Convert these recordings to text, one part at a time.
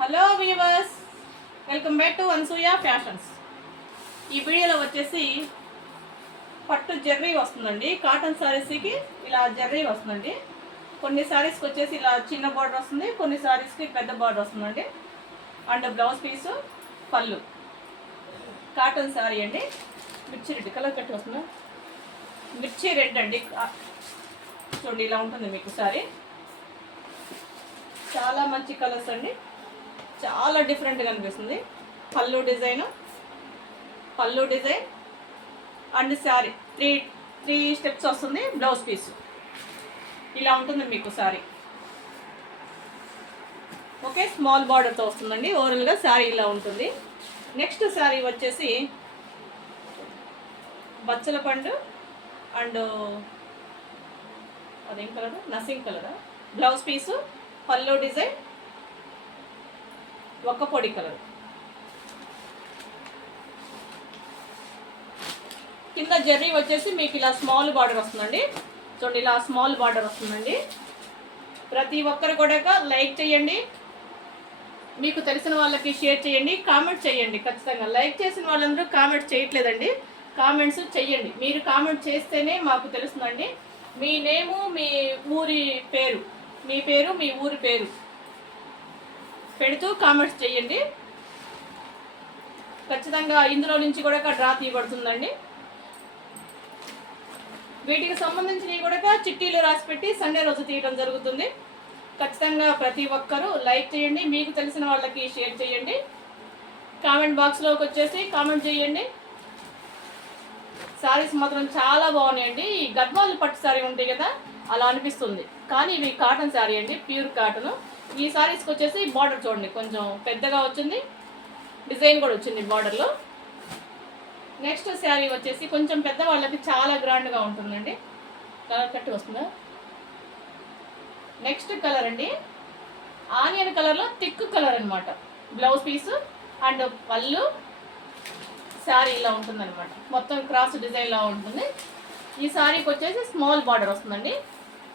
Hello weavers, welcome back to Anasuya fashions. ఈ వీడియోలో వచ్చేసి పట్టు జర్రీ వస్తుందండి. కాటన్ శారీస్కి ఇలా జర్రీ వస్తుందండి. కొన్ని శారీస్కి వచ్చేసి ఇలా చిన్న బార్డర్ వస్తుంది, కొన్ని శారీస్కి పెద్ద బార్డర్ వస్తుందండి. అండ్ బ్లౌజ్ పీసు, పళ్ళు. కాటన్ శారీ అండి. మిర్చి రెడ్ కలర్ కట్టి వస్తుందా? మిర్చి రెడ్ అండి. చూడండి, ఇలా ఉంటుంది మీకు శారీ. చాలా మంచి కలర్స్ అండి, చాలా డిఫరెంట్గా అనిపిస్తుంది. పళ్ళు design and sari three steps వస్తుంది. బ్లౌజ్ పీస్ ఇలా ఉంటుంది మీకు శారీ. ఓకే, స్మాల్ బార్డర్తో వస్తుందండి. ఓవరాల్గా శారీ ఇలా ఉంటుంది. నెక్స్ట్ శారీ వచ్చేసి బచ్చల పండు అండ్ అదేం కలర్, నసింగ్ కలరా. బ్లౌజ్ పీసు, పళ్ళు డిజైన్, ఒక్క పొడి కలర్. కింద జర్రీ వచ్చేసి మీకు ఇలా స్మాల్ బార్డర్ వస్తుందండి. చూడండి, ఇలా స్మాల్ బార్డర్ వస్తుందండి. ప్రతి ఒక్కరు కూడా లైక్ చేయండి, మీకు తెలిసిన వాళ్ళకి షేర్ చేయండి, కామెంట్ చేయండి. ఖచ్చితంగా లైక్ చేసిన వాళ్ళందరూ కామెంట్స్ చేయట్లేదండి. కామెంట్స్ చెయ్యండి. మీరు కామెంట్ చేస్తేనే మాకు తెలుస్తుందండి. మీ నేము, మీ ఊరి పేరు, మీ పేరు, మీ ఊరి పేరు పెడుతూ కామెంట్స్ చేయండి. ఖచ్చితంగా ఇందులో నుంచి కూడా డ్రా తీయబడుతుందండి. వీటికి సంబంధించినవి కూడా చిట్టీలు రాసి పెట్టి సండే రోజు తీయడం జరుగుతుంది. ఖచ్చితంగా ప్రతి ఒక్కరూ లైక్ చేయండి, మీకు తెలిసిన వాళ్ళకి షేర్ చేయండి. కామెంట్ బాక్స్లోకి వచ్చేసి కామెంట్ చేయండి. శారీస్ మాత్రం చాలా బాగున్నాయండి. ఈ గద్వాల్ పట్టు శారీ ఉంటాయి కదా, అలా అనిపిస్తుంది. కానీ ఇవి కాటన్ శారీ అండి, ప్యూర్ కాటన్. ఈ శారీస్కి వచ్చేసి బార్డర్ చూడండి, కొంచెం పెద్దగా వచ్చింది, డిజైన్ కూడా వచ్చింది బార్డర్లో. నెక్స్ట్ శారీ వచ్చేసి కొంచెం పెద్ద వాళ్ళకి చాలా గ్రాండ్గా ఉంటుందండి. కలర్ కట్టి వస్తుందా? నెక్స్ట్ కలర్ అండి, ఆనియన్ కలర్లో థిక్ కలర్ అనమాట. బ్లౌజ్ పీసు అండ్ పళ్ళు. శారీ ఇలా ఉంటుందన్నమాట, మొత్తం క్రాస్ డిజైన్లా ఉంటుంది. ఈ శారీకి వచ్చేసి స్మాల్ బార్డర్ వస్తుందండి.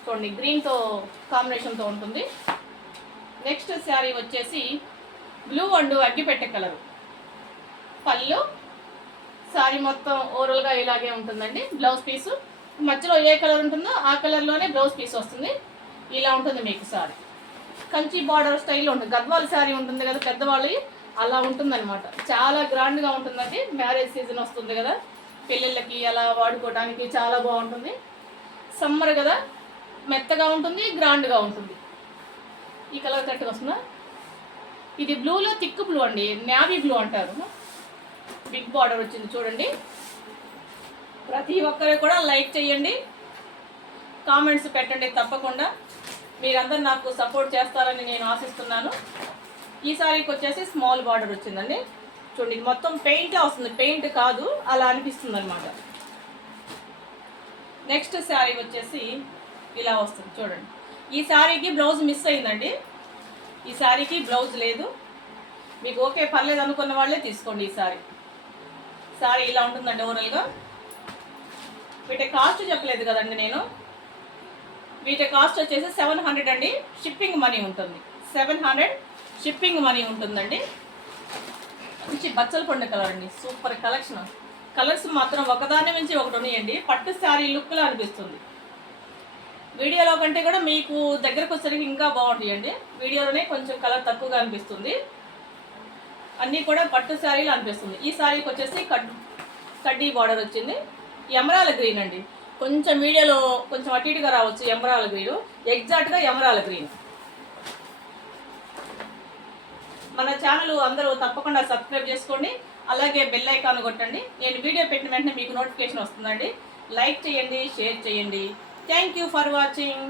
చూడండి, గ్రీన్తో కాంబినేషన్తో ఉంటుంది. నెక్స్ట్ శారీ వచ్చేసి బ్లూ అండ్ అగ్గిపెట్టె కలరు. పళ్ళు, శారీ మొత్తం ఓవరాల్గా ఇలాగే ఉంటుందండి. బ్లౌజ్ పీసు మధ్యలో ఏ కలర్ ఉంటుందో ఆ కలర్లోనే బ్లౌజ్ పీస్ వస్తుంది. ఇలా ఉంటుంది మీకు శారీ. కంచి బార్డర్ స్టైల్లో ఉంటుంది. గద్వాల్ శారీ ఉంటుంది కదా పెద్దవాళ్ళవి, అలా ఉంటుందన్నమాట. చాలా గ్రాండ్గా ఉంటుందండి. మ్యారేజ్ సీజన్ వస్తుంది కదా, పెళ్ళిళ్ళకి అలా వాడుకోవడానికి చాలా బాగుంటుంది. సమ్మర్ కదా, మెత్తగా ఉంటుంది, గ్రాండ్గా ఉంటుంది. ఈ కలర్ కరెక్ట్గా వస్తుందా? ఇది బ్లూలో థిక్ బ్లూ అండి, నేవీ బ్లూ అంటారు. బిగ్ బార్డర్ వచ్చింది చూడండి. ప్రతి ఒక్కరు కూడా లైక్ చేయండి, కామెంట్స్ పెట్టండి. తప్పకుండా మీరందరూ నాకు సపోర్ట్ చేస్తారని నేను ఆశిస్తున్నాను. ఈ సారీకి వచ్చేసి స్మాల్ బార్డర్ వచ్చిందండి. చూడండి, ఇది మొత్తం పెయింటే వస్తుంది, పెయింట్ కాదు, అలా అనిపిస్తుంది అనమాట. నెక్స్ట్ శారీ వచ్చేసి ఇలా వస్తుంది చూడండి. ఈ శారీకి బ్లౌజ్ మిస్ అయిందండి. ఈ శారీకి బ్లౌజ్ లేదు. మీకు ఓకే పర్లేదు అనుకున్న వాళ్ళే తీసుకోండి. ఈ శారీ ఇలా ఉంటుందండి ఓవరాల్గా. వీటి కాస్ట్ చెప్పలేదు కదండి నేను. వీటి కాస్ట్ వచ్చేసి 700 అండి. షిప్పింగ్ మనీ ఉంటుంది. 700 షిప్పింగ్ మనీ ఉంటుందండి. మంచి బచ్చల పండు కలర్ అండి, సూపర్ కలెక్షన్. కలర్స్ మాత్రం ఒకదాని నుంచి ఒకటి ఉన్నాయండి. పట్టు శారీ లుక్లా అనిపిస్తుంది. వీడియోలో కంటే కూడా మీకు దగ్గరకు వచ్చేసరికి ఇంకా బాగుంటాయండి. వీడియోలోనే కొంచెం కలర్ తక్కువగా అనిపిస్తుంది. అన్నీ కూడా పట్టు శారీలు అనిపిస్తుంది. ఈ శారీకి వచ్చేసి కడ్డీ బార్డర్ వచ్చింది. ఎమరాల గ్రీన్ అండి. కొంచెం వీడియోలో కొంచెం అటు ఇటుగా రావచ్చు ఎమరాల గ్రీన్, ఎగ్జాక్ట్గా ఎమరాల గ్రీన్. మన ఛానల్ అందరూ తప్పకుండా సబ్స్క్రైబ్ చేసుకోండి, అలాగే బెల్ ఐకాన్ కొట్టండి. నేను వీడియో పెట్టిన వెంటనే మీకు నోటిఫికేషన్ వస్తుందండి. లైక్ చేయండి, షేర్ చేయండి. Thank you for watching.